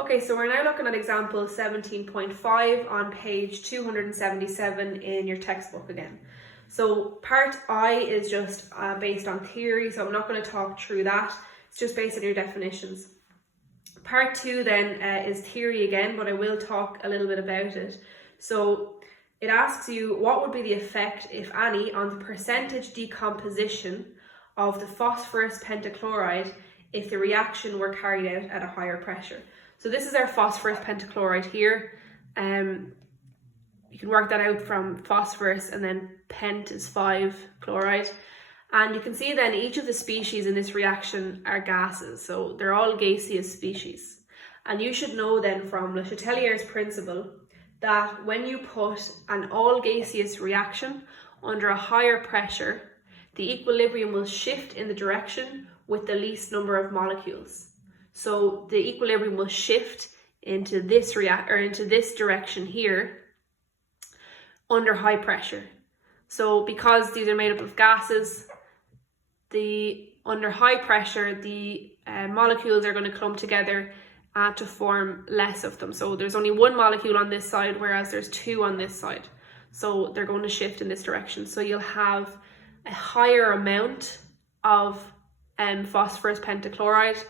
Okay, so we're now looking at example 17.5 on page 277 in your textbook again. So part I is just based on theory, so I'm not going to talk through that. It's just based on your definitions. Part 2 then is theory again, but I will talk a little bit about it. So it asks you what would be the effect, if any, on the percentage decomposition of the phosphorus pentachloride if the reaction were carried out at a higher pressure. So this is our phosphorus pentachloride here. You can work that out from phosphorus, and then pent is 5 chloride. And you can see then each of the species in this reaction are gases. So they're all gaseous species. And you should know then from Le Chatelier's principle that when you put an all gaseous reaction under a higher pressure, the equilibrium will shift in the direction with the least number of molecules. So the equilibrium will shift into this direction here under high pressure. So because these are made up of gases, under high pressure, the molecules are going to clump together to form less of them. So there's only one molecule on this side, whereas there's 2 on this side. So they're going to shift in this direction. So you'll have a higher amount of phosphorus pentachloride,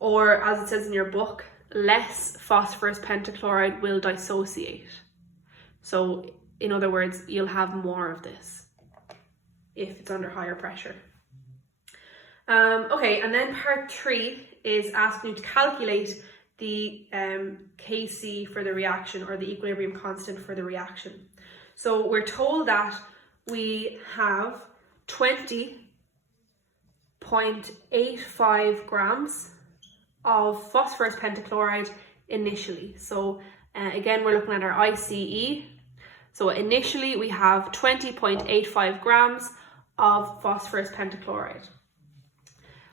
or as it says in your book, less phosphorus pentachloride will dissociate. So in other words, you'll have more of this if it's under higher pressure. Okay, and then part 3 is asking you to calculate the Kc for the reaction, or the equilibrium constant for the reaction. So we're told that we have 20.85 grams of phosphorus pentachloride initially. So again, we're looking at our ICE. So initially we have 20.85 grams of phosphorus pentachloride.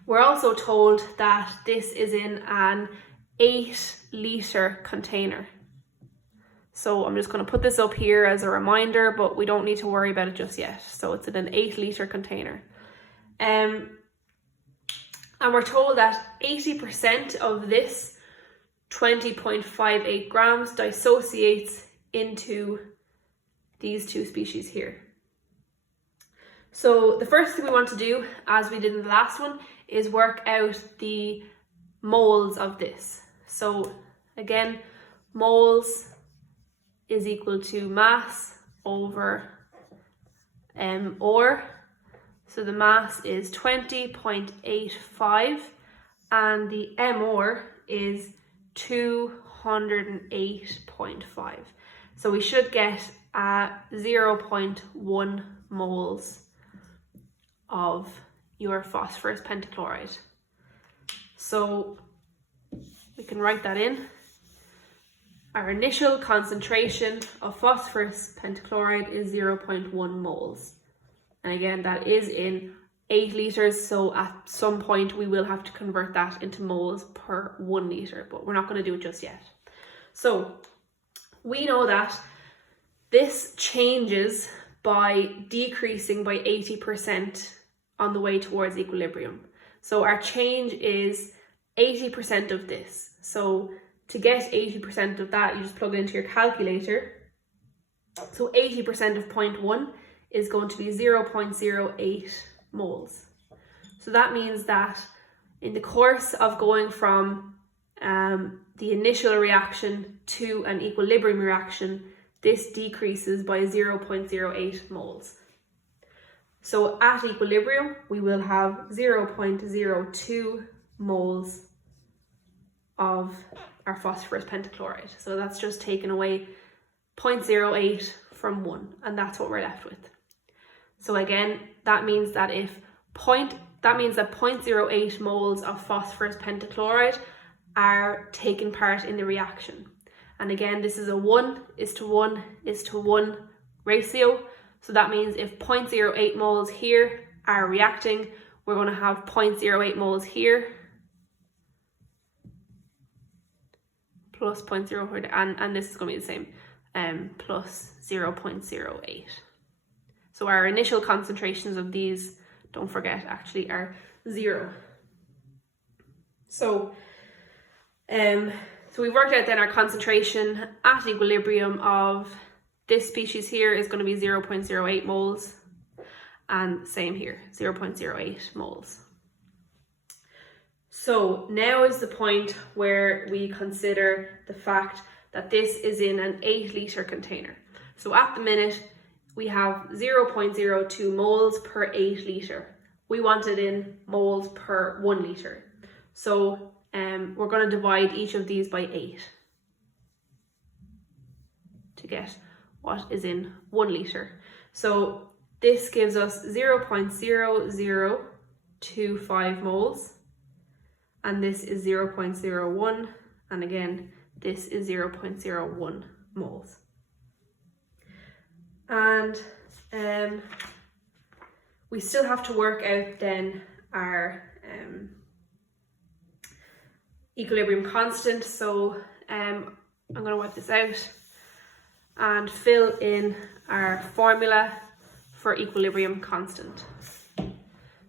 We're also told that this is in an 8-litre container. So I'm just going to put this up here as a reminder, but we don't need to worry about it just yet. So it's in an 8-litre container. And we're told that 80% of this 20.58 grams dissociates into these 2 species here. So the first thing we want to do, as we did in the last one, is work out the moles of this. So again, moles is equal to mass over or. So the mass is 20.85 and the MOR is 208.5. So we should get 0.1 moles of your phosphorus pentachloride. So we can write that in. Our initial concentration of phosphorus pentachloride is 0.1 moles. And again, that is in 8 litres, so at some point we will have to convert that into moles per 1 litre, but we're not going to do it just yet. So we know that this changes by decreasing by 80% on the way towards equilibrium. So our change is 80% of this. So to get 80% of that, you just plug it into your calculator. So 80% of 0.1 is going to be 0.08 moles. So that means that in the course of going from the initial reaction to an equilibrium reaction, this decreases by 0.08 moles. So at equilibrium, we will have 0.02 moles of our phosphorus pentachloride. So that's just taken away 0.08 from 1, and that's what we're left with. So again, that means that 0.08 moles of phosphorus pentachloride are taking part in the reaction. And again, this is a 1:1:1 ratio. So that means if 0.08 moles here are reacting, we're going to have 0.08 moles here plus 0.04, and this is going to be the same, plus 0.08. So our initial concentrations of these, don't forget, actually are 0. So So we've worked out then our concentration at equilibrium of this species here is going to be 0.08 moles, and same here, 0.08 moles. So now is the point where we consider the fact that this is in an 8 litre container. So at the minute, we have 0.02 moles per 8 litre. We want it in moles per 1 litre. So we're going to divide each of these by 8 to get what is in 1 litre. So this gives us 0.0025 moles, and this is 0.01, and again this is 0.01 moles. And we still have to work out then our equilibrium constant. So I'm going to wipe this out and fill in our formula for equilibrium constant.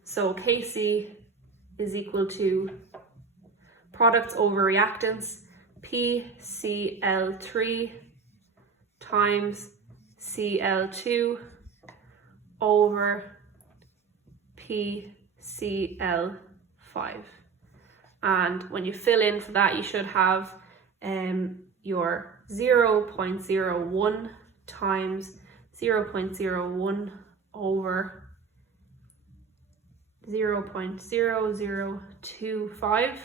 So Kc is equal to products over reactants, PCl3 times Cl2 over PCl5. And when you fill in for that, you should have your 0.01 times 0.01 over 0.0025,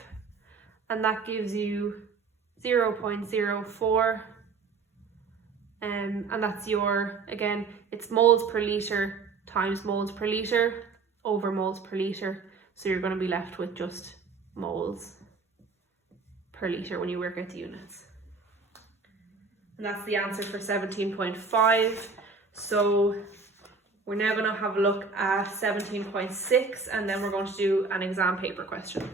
and that gives you 0.04, and that's your, again, it's moles per litre times moles per litre over moles per litre, so you're going to be left with just moles per litre when you work out the units. And that's the answer for 17.5. So we're now going to have a look at 17.6, and then we're going to do an exam paper question.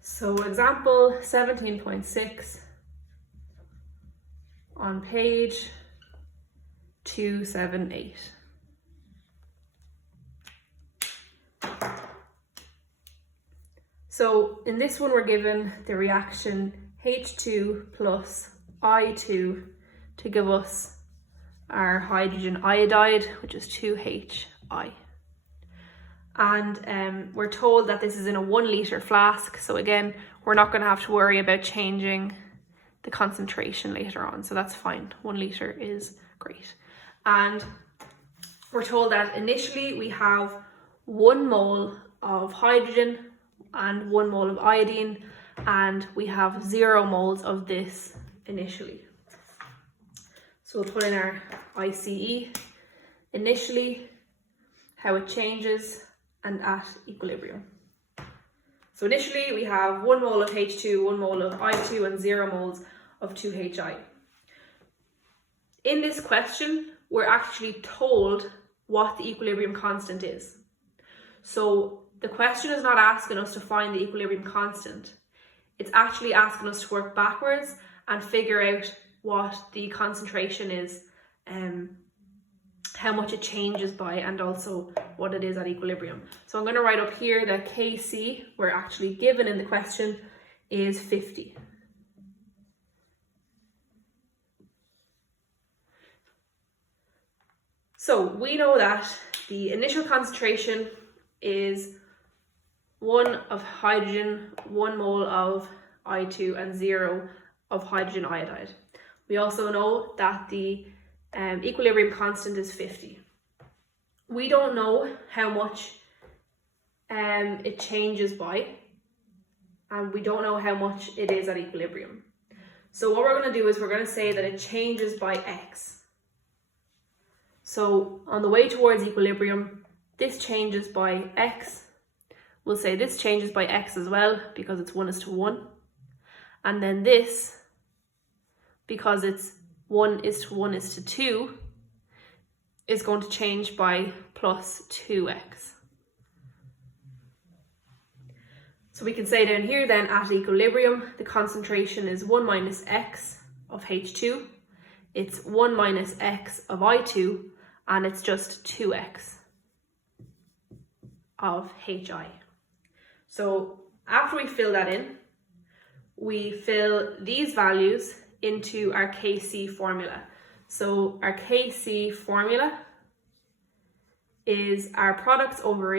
So example 17.6 on page 278. So in this one, we're given the reaction H2 plus I2 to give us our hydrogen iodide, which is 2HI. And we're told that this is in a 1 litre flask. So again, we're not going to have to worry about changing the concentration later on. So that's fine. 1 litre is great. And we're told that initially we have 1 mole of hydrogen and 1 mole of iodine, and we have 0 moles of this initially. So we'll put in our ICE initially, how it changes, and at equilibrium. So initially we have 1 mole of H2, 1 mole of I2, and 0 moles of 2HI. In this question, we're actually told what the equilibrium constant is. So the question is not asking us to find the equilibrium constant. It's actually asking us to work backwards and figure out what the concentration is, how much it changes by, and also what it is at equilibrium. So I'm going to write up here that Kc, we're actually given in the question, is 50. So we know that the initial concentration is 1 of hydrogen, 1 mole of I2, and 0 of hydrogen iodide. We also know that the equilibrium constant is 50. We don't know how much it changes by, and we don't know how much it is at equilibrium. So what we're going to do is we're going to say that it changes by x. So on the way towards equilibrium, this changes by x. We'll say this changes by x as well, because it's 1:1. And then this, because it's 1:1:2, is going to change by plus 2x. So we can say down here then, at equilibrium, the concentration is 1 minus x of H2. It's 1 minus x of I2, and it's just 2x. of HI. So after we fill that in, we fill these values into our Kc formula. So our Kc formula is our products over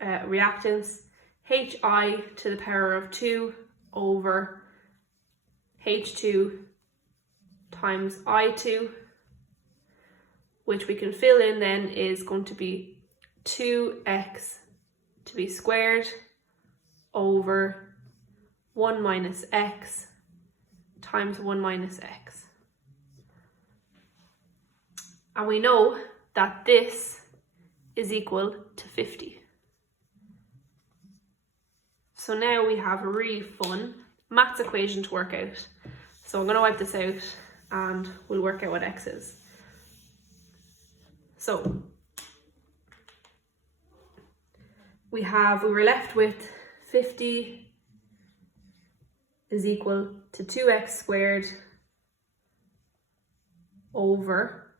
reactants, HI to the power of 2 over H2 times I2, which we can fill in then is going to be 2x to be squared over 1 minus x times 1 minus x. And we know that this is equal to 50. So now we have a really fun maths equation to work out. So I'm going to wipe this out and we'll work out what x is. So we were left with 50 is equal to 2x squared over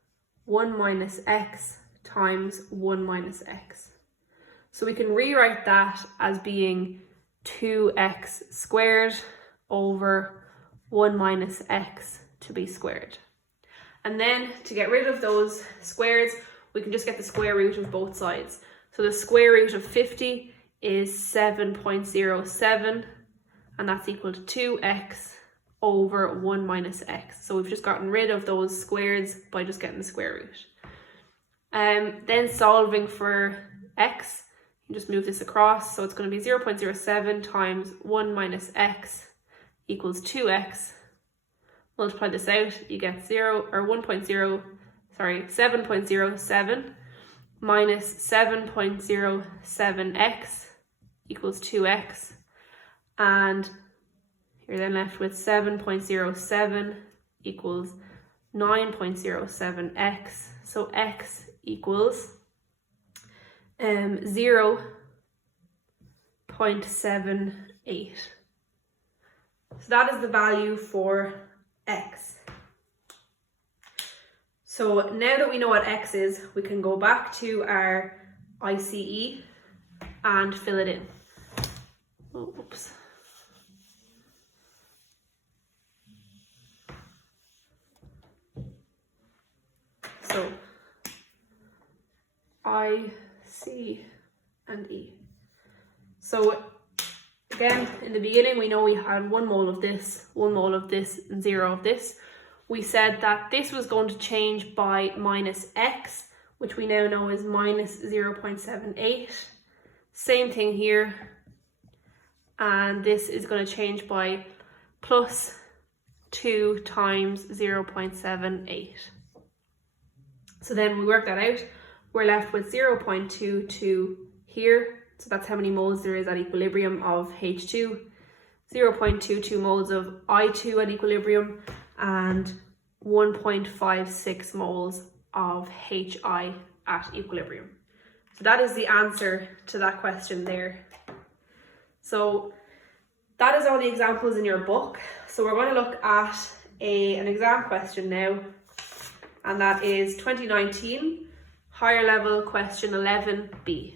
1 minus x times 1 minus x. So we can rewrite that as being 2x squared over 1 minus x to be squared. And then to get rid of those squares, we can just get the square root of both sides. So the square root of 50 is 7.07, and that's equal to 2x over 1 minus x. So we've just gotten rid of those squares by just getting the square root. Then solving for x, you just move this across. So it's going to be 0.07 times 1 minus x equals 2x. Multiply this out, you get 7.07 minus 7.07x equals 2x. And you're then left with 7.07 equals 9.07x. So x equals 0.78. So that is the value for x. So now that we know what x is, we can go back to our ICE and fill it in. Oh, oops. So I, C, and E. So again, in the beginning, we know we had 1 mole of this, 1 mole of this, and 0 of this. We said that this was going to change by minus x, which we now know is minus 0.78. Same thing here. And this is going to change by plus 2 times 0.78. So then we work that out. We're left with 0.22 here. So that's how many moles there is at equilibrium of H2. 0.22 moles of I2 at equilibrium, and 1.56 moles of HI at equilibrium. So that is the answer to that question there. So that is all the examples in your book. So we're going to look at an exam question now, and that is 2019 Higher Level Question 11B.